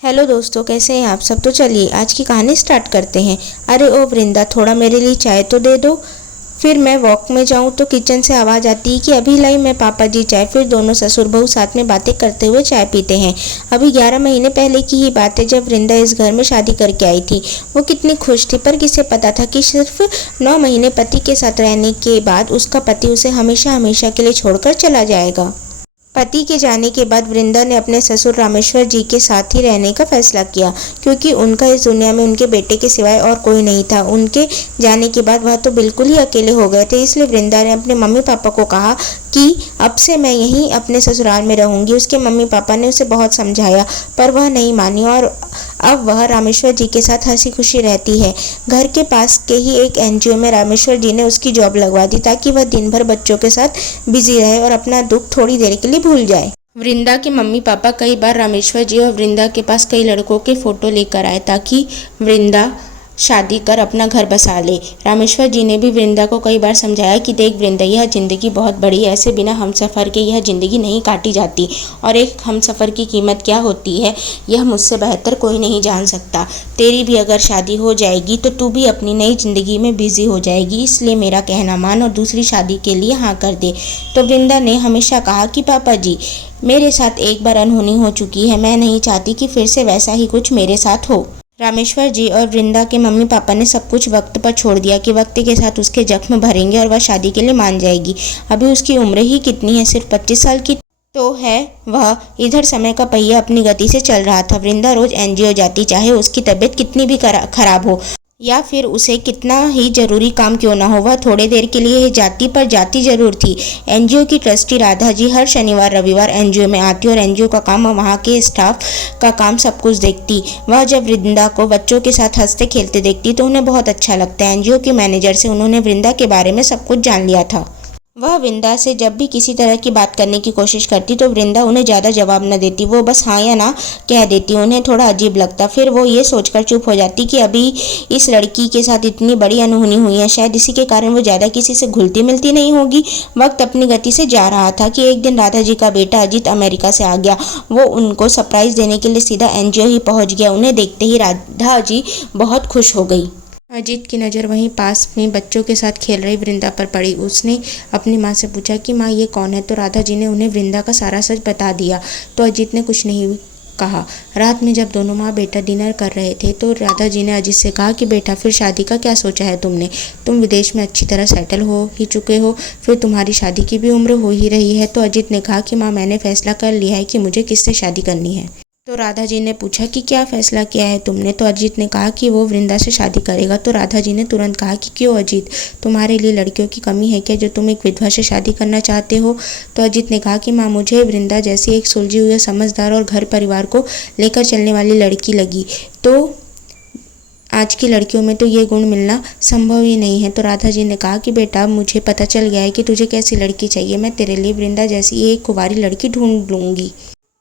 Hello दोस्तों, कैसे हैं आप सब। तो चलिए आज की कहानी स्टार्ट करते हैं। अरे ओ वृंदा, थोड़ा मेरे लिए चाय तो दे दो। फिर मैं वॉक में जाऊं तो किचन से आवाज़ आती है कि अभी लाई मैं पापा जी चाय। फिर दोनों ससुर बहू साथ में बातें करते हुए चाय पीते हैं। अभी 11 महीने पहले की ही बात है जब वृंदा इस घर में शादी करके आई थी। वो कितनी खुश थी, पर किसे पता था कि सिर्फ 9 महीने पति के साथ रहने के बाद उसका पति उसे हमेशा हमेशा के लिए छोड़कर चला जाएगा। पति के जाने के बाद वृंदा ने अपने ससुर रामेश्वर जी के साथ ही रहने का फैसला किया, क्योंकि उनका इस दुनिया में उनके बेटे के सिवाय और कोई नहीं था। उनके जाने के बाद वह तो बिल्कुल ही अकेले हो गए थे। इसलिए वृंदा ने अपने मम्मी पापा को कहा कि अब से मैं यहीं अपने ससुराल में रहूंगी। उसके मम्मी पापा ने उसे बहुत समझाया, पर वह नहीं मानी और अब वह रामेश्वर जी के साथ हंसी खुशी रहती है। घर के पास के ही एक एनजीओ में रामेश्वर जी ने उसकी जॉब लगवा दी, ताकि वह दिन भर बच्चों के साथ बिजी रहे और अपना दुख थोड़ी देर के लिए भूल जाए। वृंदा के मम्मी पापा कई बार रामेश्वर जी और वृंदा के पास कई लड़कों के फोटो लेकर आए, ताकि वृंदा शादी कर अपना घर बसा ले। रामेश्वर जी ने भी वृंदा को कई बार समझाया कि देख वृंदा, यह ज़िंदगी बहुत बड़ी है, ऐसे बिना हमसफ़र के यह ज़िंदगी नहीं काटी जाती, और एक हमसफ़र की कीमत क्या होती है यह मुझसे बेहतर कोई नहीं जान सकता। तेरी भी अगर शादी हो जाएगी तो तू भी अपनी नई ज़िंदगी में बिजी हो जाएगी, इसलिए मेरा कहना मान और दूसरी शादी के लिए हाँ कर दे। तो वृंदा ने हमेशा कहा कि पापा जी, मेरे साथ एक बार अनहोनी हो चुकी है, मैं नहीं चाहती कि फिर से वैसा ही कुछ मेरे साथ हो। रामेश्वर जी और वृंदा के मम्मी पापा ने सब कुछ वक्त पर छोड़ दिया कि वक्त के साथ उसके जख्म भरेंगे और वह शादी के लिए मान जाएगी। अभी उसकी उम्र ही कितनी है, सिर्फ 25 साल की तो है। वह इधर समय का पहिया अपनी गति से चल रहा था। वृंदा रोज एनजीओ जाती, चाहे उसकी तबीयत कितनी भी खराब हो या फिर उसे कितना ही जरूरी काम क्यों ना हो, वह थोड़े देर के लिए ही जाती, पर जाती जरूर थी। एनजीओ की ट्रस्टी राधा जी हर शनिवार रविवार एनजीओ में आती और एनजीओ का काम और वहाँ के स्टाफ का काम सब कुछ देखती। वह जब वृंदा को बच्चों के साथ हंसते खेलते देखती तो उन्हें बहुत अच्छा लगता। एनजीओ के मैनेजर से उन्होंने वृंदा के बारे में सब कुछ जान लिया था। वह वृंदा से जब भी किसी तरह की बात करने की कोशिश करती तो वृंदा उन्हें ज़्यादा जवाब न देती, वो बस हाँ या ना कह देती। उन्हें थोड़ा अजीब लगता। फिर वो ये सोचकर चुप हो जाती कि अभी इस लड़की के साथ इतनी बड़ी अनहोनी हुई है, शायद इसी के कारण वो ज़्यादा किसी से घुलती मिलती नहीं होगी। वक्त अपनी गति से जा रहा था कि एक दिन राधा जी का बेटा अजीत अमेरिका से आ गया। वो उनको सरप्राइज़ देने के लिए सीधा एनजीओ ही पहुँच गया। उन्हें देखते ही राधा जी बहुत खुश हो गई। अजीत की नज़र वहीं पास में बच्चों के साथ खेल रही वृंदा पर पड़ी। उसने अपनी माँ से पूछा कि माँ, ये कौन है। तो राधा जी ने उन्हें वृंदा का सारा सच बता दिया। तो अजीत ने कुछ नहीं कहा। रात में जब दोनों माँ बेटा डिनर कर रहे थे तो राधा जी ने अजीत से कहा कि बेटा, फिर शादी का क्या सोचा है तुमने। तुम विदेश में अच्छी तरह सेटल हो ही चुके हो, फिर तुम्हारी शादी की भी उम्र हो ही रही है। तो अजीत ने कहा कि माँ, मैंने फैसला कर लिया है कि मुझे किससे शादी करनी है। तो राधा जी ने पूछा कि क्या फैसला किया है तुमने। तो अजीत ने कहा कि वो वृंदा से शादी करेगा। तो राधा जी ने तुरंत कहा कि क्यों अजीत, तुम्हारे लिए लड़कियों की कमी है क्या जो तुम एक विधवा से शादी करना चाहते हो। तो अजीत ने कहा कि माँ, मुझे वृंदा जैसी एक सुलझी हुई, समझदार और घर परिवार को लेकर चलने वाली लड़की लगी। तो आज की लड़कियों में तो ये गुण मिलना संभव ही नहीं है। तो राधा जी ने कहा कि बेटा, मुझे पता चल गया है कि तुझे कैसी लड़की चाहिए। मैं तेरे लिए वृंदा जैसी एक कुंवारी लड़की ढूंढ लूँगी।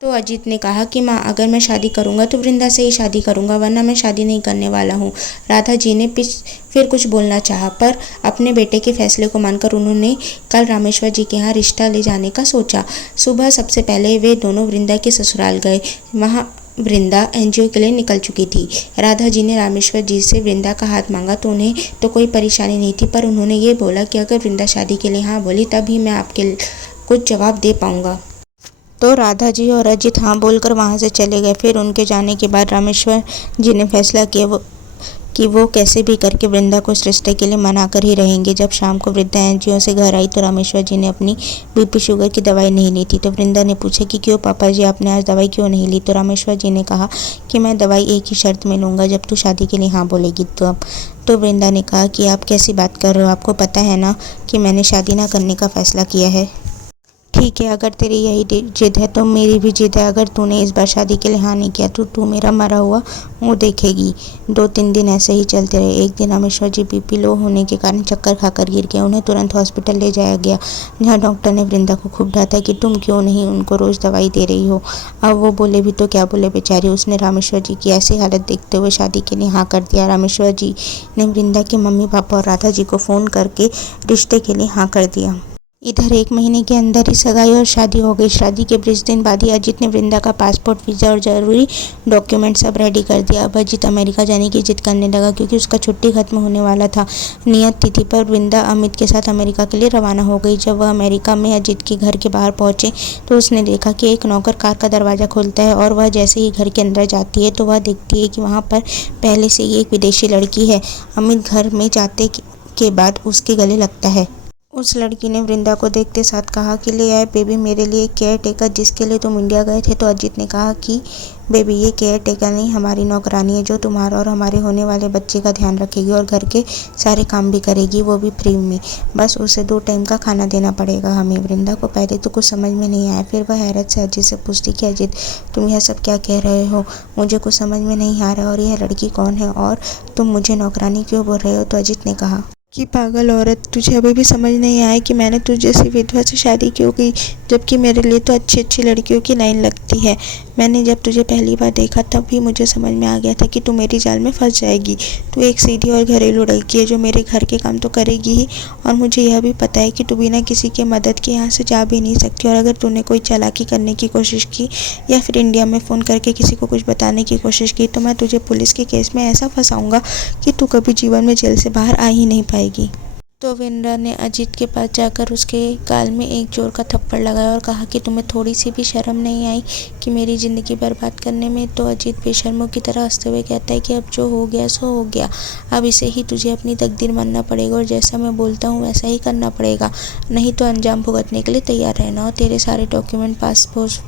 तो अजीत ने कहा कि माँ, अगर मैं शादी करूँगा तो वृंदा से ही शादी करूँगा, वरना मैं शादी नहीं करने वाला हूँ। राधा जी ने फिर कुछ बोलना चाहा, पर अपने बेटे के फैसले को मानकर उन्होंने कल रामेश्वर जी के यहाँ रिश्ता ले जाने का सोचा। सुबह सबसे पहले वे दोनों वृंदा के ससुराल गए। वहाँ वृंदा एनजीओ के लिए निकल चुकी थी। राधा जी ने रामेश्वर जी से वृंदा का हाथ मांगा तो उन्हें तो कोई परेशानी नहीं थी, पर उन्होंने ये बोला कि अगर वृंदा शादी के लिए हाँ बोली तभी मैं आपके कुछ जवाब दे पाऊँगा। तो राधा जी और अजीत हाँ बोलकर वहाँ से चले गए। फिर उनके जाने के बाद रामेश्वर जी ने फैसला किया कि वो कैसे भी करके वृंदा को इस रिश्ते के लिए मना कर ही रहेंगे। जब शाम को वृंदा एनजीओ से घर आई तो रामेश्वर जी ने अपनी बीपी शुगर की दवाई नहीं ली थी। तो वृंदा ने पूछा कि क्यों पापा जी, आपने आज दवाई क्यों नहीं ली। तो रामेश्वर जी ने कहा कि मैं दवाई एक ही शर्त में लूँगा, जब तू शादी के लिए हाँ बोलेगी। तो वृंदा ने कहा कि आप कैसी बात कर रहे हो, आपको पता है ना कि मैंने शादी ना करने का फ़ैसला किया है। ठीक है, अगर तेरी यही जिद है तो मेरी भी जिद है। अगर तूने इस बार शादी के लिए हाँ नहीं किया तो तू मेरा मरा हुआ मुँह देखेगी। 2-3 दिन ऐसे ही चलते रहे। एक दिन रामेश्वर जी बीपी लो होने के कारण चक्कर खाकर गिर गए। उन्हें तुरंत हॉस्पिटल ले जाया गया, जहाँ डॉक्टर ने वृंदा को खूब डांटा कि तुम क्यों नहीं उनको रोज़ दवाई दे रही हो। अब वो बोले भी तो क्या बोले बेचारी, उसने रामेश्वर जी की ऐसी हालत देखते हुए शादी के लिए हाँ कर दिया। रामेश्वर जी ने वृंदा के मम्मी पापा और राधा जी को फ़ोन करके रिश्ते के लिए हाँ कर दिया। इधर 1 महीने के अंदर ही सगाई और शादी हो गई। शादी के 20 दिन बाद ही अजीत ने वृंदा का पासपोर्ट, वीज़ा और ज़रूरी डॉक्यूमेंट सब रेडी कर दिया। अब अजीत अमेरिका जाने की जिद करने लगा क्योंकि उसका छुट्टी खत्म होने वाला था। नियत तिथि पर वृंदा अमित के साथ अमेरिका के लिए रवाना हो गई। जब वह अमेरिका में अजीत के घर के बाहर पहुंचे तो उसने देखा कि एक नौकर कार का दरवाज़ा खोलता है और वह जैसे ही घर के अंदर जाती है तो वह देखती है कि वहाँ पर पहले से ही एक विदेशी लड़की है। अमित घर में जाते के बाद उसके गले लगता है। उस लड़की ने वृंदा को देखते साथ कहा कि ले आए बेबी मेरे लिए केयर टेकर जिसके लिए तुम इंडिया गए थे। तो अजीत ने कहा कि बेबी ये केयर टेकर नहीं, हमारी नौकरानी है जो तुम्हारा और हमारे होने वाले बच्चे का ध्यान रखेगी और घर के सारे काम भी करेगी, वो भी फ्री में। बस उसे 2 टाइम का खाना देना पड़ेगा हमें। वृंदा को पहले तो कुछ समझ में नहीं आया। फिर वह हैरत से अजीत से पूछती कि अजीत तुम यह सब क्या कह रहे हो, मुझे कुछ समझ में नहीं आ रहा और यह लड़की कौन है और तुम मुझे नौकरानी क्यों बोल रहे हो। तो अजीत ने कहा कि पागल औरत, तुझे अभी भी समझ नहीं आया कि मैंने तुझ जैसी विधवा से शादी क्यों की, जबकि मेरे लिए तो अच्छी अच्छी लड़कियों की लाइन लगती है। मैंने जब तुझे पहली बार देखा तब भी मुझे समझ में आ गया था कि तू मेरी जाल में फंस जाएगी। तू एक सीधी और घरेलू लड़की है जो मेरे घर के काम तो करेगी ही, और मुझे यह भी पता है कि तू बिना किसी के मदद के यहाँ से जा भी नहीं सकती। और अगर तूने कोई चालाकी करने की कोशिश की या फिर इंडिया में फ़ोन करके किसी को कुछ बताने की कोशिश की तो मैं तुझे पुलिस के केस में ऐसा फंसाऊँगा कि तू कभी जीवन में जेल से बाहर आ ही नहीं पाएगी। तो वृंदा ने अजीत के पास जाकर उसके गाल में एक जोर का थप्पड़ लगाया और कहा कि तुम्हें थोड़ी सी भी शर्म नहीं आई कि मेरी ज़िंदगी बर्बाद करने में। तो अजीत बेशर्मों की तरह हंसते हुए कहता है कि अब जो हो गया सो हो गया, अब इसे ही तुझे अपनी तकदीर मानना पड़ेगा और जैसा मैं बोलता हूँ वैसा ही करना पड़ेगा, नहीं तो अंजाम भुगतने के लिए तैयार रहना। और तेरे सारे डॉक्यूमेंट, पासपोर्ट,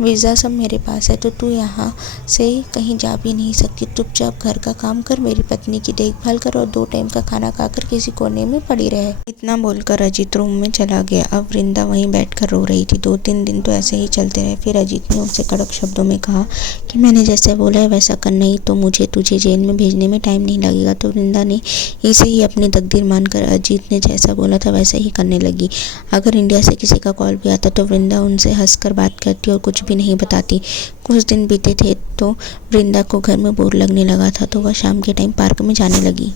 वीज़ा सब मेरे पास है, तो तू यहाँ से कहीं जा भी नहीं सकती। चुपचाप घर का काम कर, मेरी पत्नी की देखभाल कर और 2 टाइम का खाना खाकर किसी कोने में पड़ी रहे। इतना बोलकर अजीत रूम में चला गया। अब वृंदा वहीं बैठकर रो रही थी। 2-3 दिन तो ऐसे ही चलते रहे। फिर अजीत ने उससे कड़क शब्दों में कहा कि मैंने जैसे बोला है वैसा कर, नहीं तो मुझे तुझे जेल में भेजने में टाइम नहीं लगेगा। तो वृंदा ने इसे ही अपनी तकदीर मानकर अजीत ने जैसा बोला था वैसा ही करने लगी। अगर इंडिया से किसी का कॉल भी आता तो वृंदा उनसे हंसकर बात करती और कुछ भी नहीं बताती। कुछ दिन बीते थे तो वृंदा को घर में बोर लगने लगा था, तो वह शाम के टाइम पार्क में जाने लगी।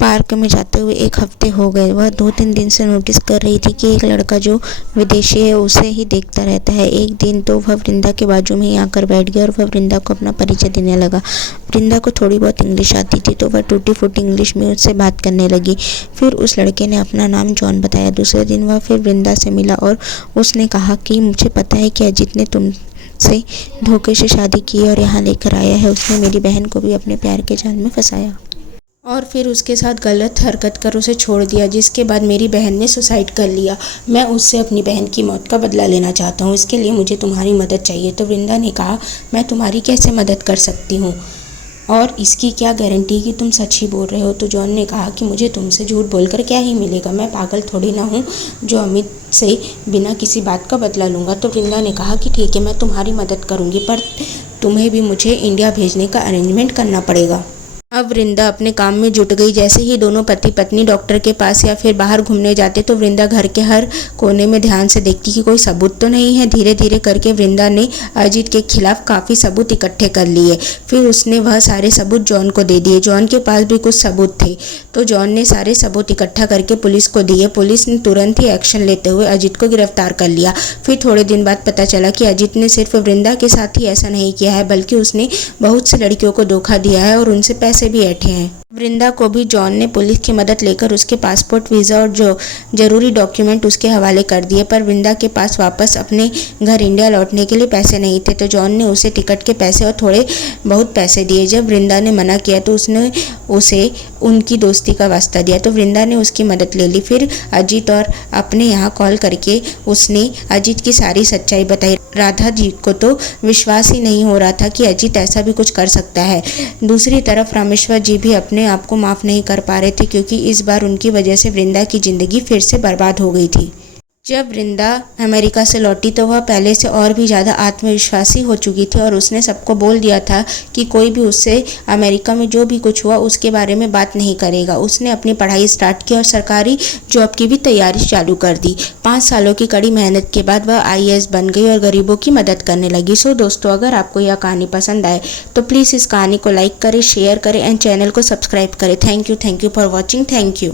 पार्क में जाते हुए 1 हफ्ते हो गए। वह 2-3 दिन से नोटिस कर रही थी कि एक लड़का जो विदेशी है उसे ही देखता रहता है। एक दिन तो वह वृंदा के बाजू में ही आकर बैठ गया और वह वृंदा को अपना परिचय देने लगा। वृंदा को थोड़ी बहुत इंग्लिश आती थी तो वह टूटी फूटी इंग्लिश में उससे बात करने लगी। फिर उस लड़के ने अपना नाम जॉन बताया। दूसरे दिन वह फिर वृंदा से मिला और उसने कहा कि मुझे पता है कि अजीत ने तुमसे धोखे से शादी की और यहाँ लेकर आया है। उसने मेरी बहन को भी अपने प्यार के जाल में फंसाया और फिर उसके साथ गलत हरकत कर उसे छोड़ दिया, जिसके बाद मेरी बहन ने सुसाइड कर लिया। मैं उससे अपनी बहन की मौत का बदला लेना चाहता हूँ, इसके लिए मुझे तुम्हारी मदद चाहिए। तो वृंदा ने कहा मैं तुम्हारी कैसे मदद कर सकती हूँ और इसकी क्या गारंटी कि तुम सच ही बोल रहे हो। तो जॉन ने कहा कि मुझे तुमसे झूठ बोलकर क्या ही मिलेगा, मैं पागल थोड़ी ना हूँ जो अमित से बिना किसी बात का बदला लूँगा। तो वृंदा ने कहा कि ठीक है मैं तुम्हारी मदद करूँगी, पर तुम्हें भी मुझे इंडिया भेजने का अरेंजमेंट करना पड़ेगा। अब वृंदा अपने काम में जुट गई। जैसे ही दोनों पति पत्नी डॉक्टर के पास या फिर बाहर घूमने जाते तो वृंदा घर के हर कोने में ध्यान से देखती कि कोई सबूत तो नहीं है। धीरे धीरे करके वृंदा ने अजीत के खिलाफ काफ़ी सबूत इकट्ठे कर लिए। फिर उसने वह सारे सबूत जॉन को दे दिए। जॉन के पास भी कुछ सबूत थे तो जॉन ने सारे सबूत इकट्ठा करके पुलिस को दिए। पुलिस ने तुरंत ही एक्शन लेते हुए अजीत को गिरफ्तार कर लिया। फिर थोड़े दिन बाद पता चला कि अजीत ने सिर्फ वृंदा के साथ ही ऐसा नहीं किया है, बल्कि उसने बहुत सी लड़कियों को धोखा दिया है और उनसे पैसे भी ऐंठे हैं। वृंदा को भी जॉन ने पुलिस की मदद लेकर उसके पासपोर्ट, वीज़ा और जो जरूरी डॉक्यूमेंट उसके हवाले कर दिए। पर वृंदा के पास वापस अपने घर इंडिया लौटने के लिए पैसे नहीं थे तो जॉन ने उसे टिकट के पैसे और थोड़े बहुत पैसे दिए। जब वृंदा ने मना किया तो उसने उसे उनकी दोस्ती का वास्ता दिया तो वृंदा ने उसकी मदद ले ली। फिर अजीत और अपने यहाँ कॉल करके उसने अजीत की सारी सच्चाई बताई। राधा जी को तो विश्वास ही नहीं हो रहा था कि अजीत ऐसा भी कुछ कर सकता है। दूसरी तरफ रामेश्वर जी भी अपने आप को माफ़ नहीं कर पा रहे थे क्योंकि इस बार उनकी वजह से वृंदा की ज़िंदगी फिर से बर्बाद हो गई थी। जब वृंदा अमेरिका से लौटी तो वह पहले से और भी ज़्यादा आत्मविश्वासी हो चुकी थी और उसने सबको बोल दिया था कि कोई भी उससे अमेरिका में जो भी कुछ हुआ उसके बारे में बात नहीं करेगा। उसने अपनी पढ़ाई स्टार्ट की और सरकारी जॉब की भी तैयारी चालू कर दी। 5 सालों की कड़ी मेहनत के बाद वह IAS बन गई और गरीबों की मदद करने लगी। सो दोस्तों, अगर आपको यह कहानी पसंद आए तो प्लीज़ इस कहानी को लाइक करें, शेयर करें एंड चैनल को सब्सक्राइब करें। Thank you for watching. Thank you.